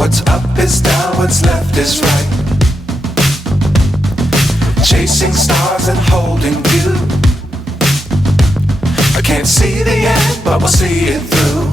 What's up is down, what's left is right. Chasing stars and holding you. I can't see the end, but we'll see it through.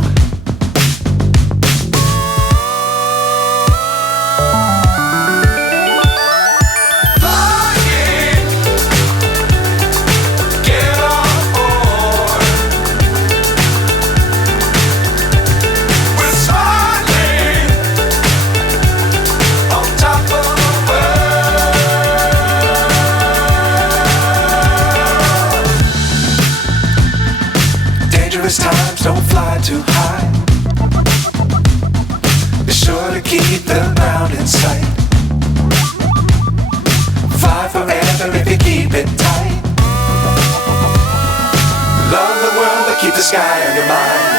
Times don't fly too high. Be sure to keep the ground in sight. Fly forever if you keep it tight. Love the world but keep the sky on your mind.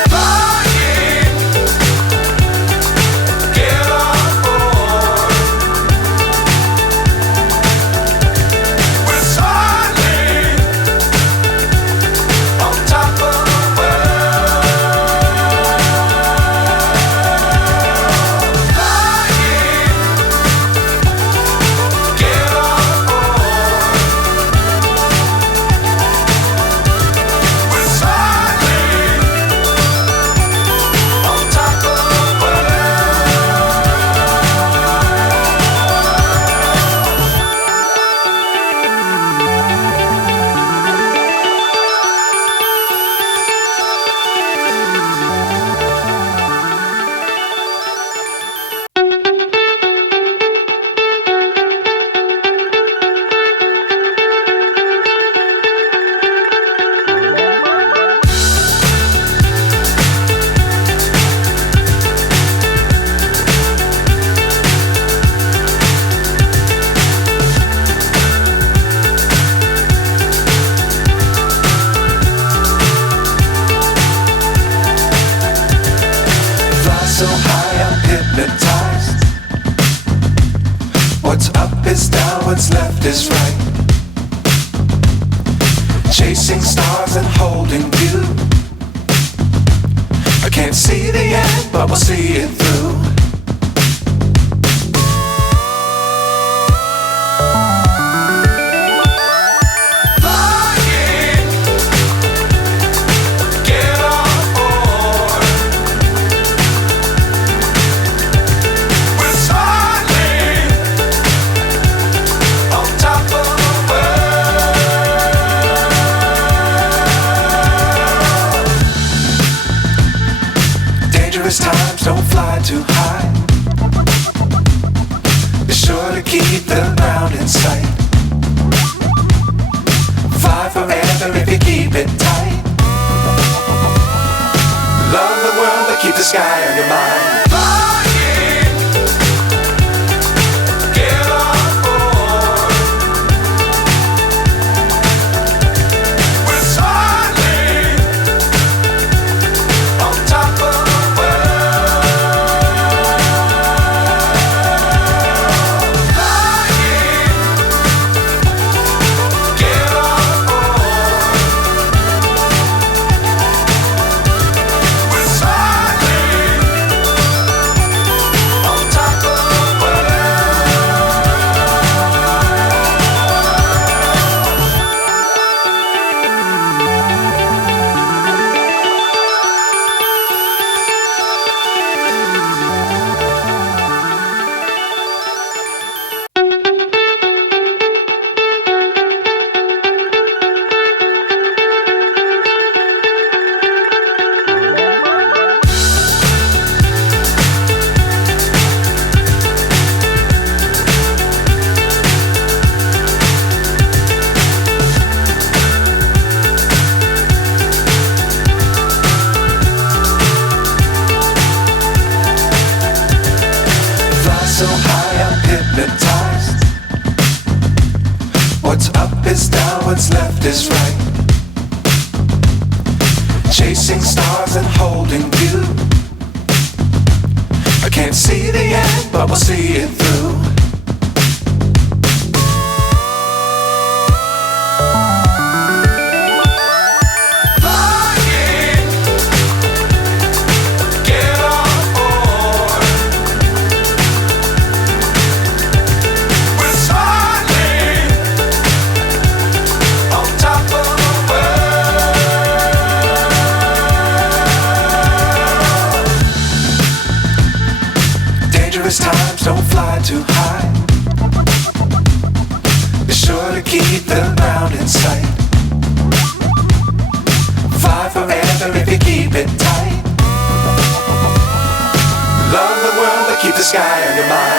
So high I'm hypnotized. What's up is down, what's left is right. Chasing stars and holding you. I can't see the end, but we'll see it through. Times don't fly too high. Be sure to keep the ground in sight. Fly forever if you keep it tight. Love the world but keep the sky on your mind. So high I'm hypnotized. What's up is down, what's left is right. Chasing stars and holding you. I can't see the end, but we'll see it through. Flying, get on board. Dangerous times, don't fly too high. Be sure to keep the ground in sight. Fly forever if you keep it tight. Love the world, but keep the sky on your mind.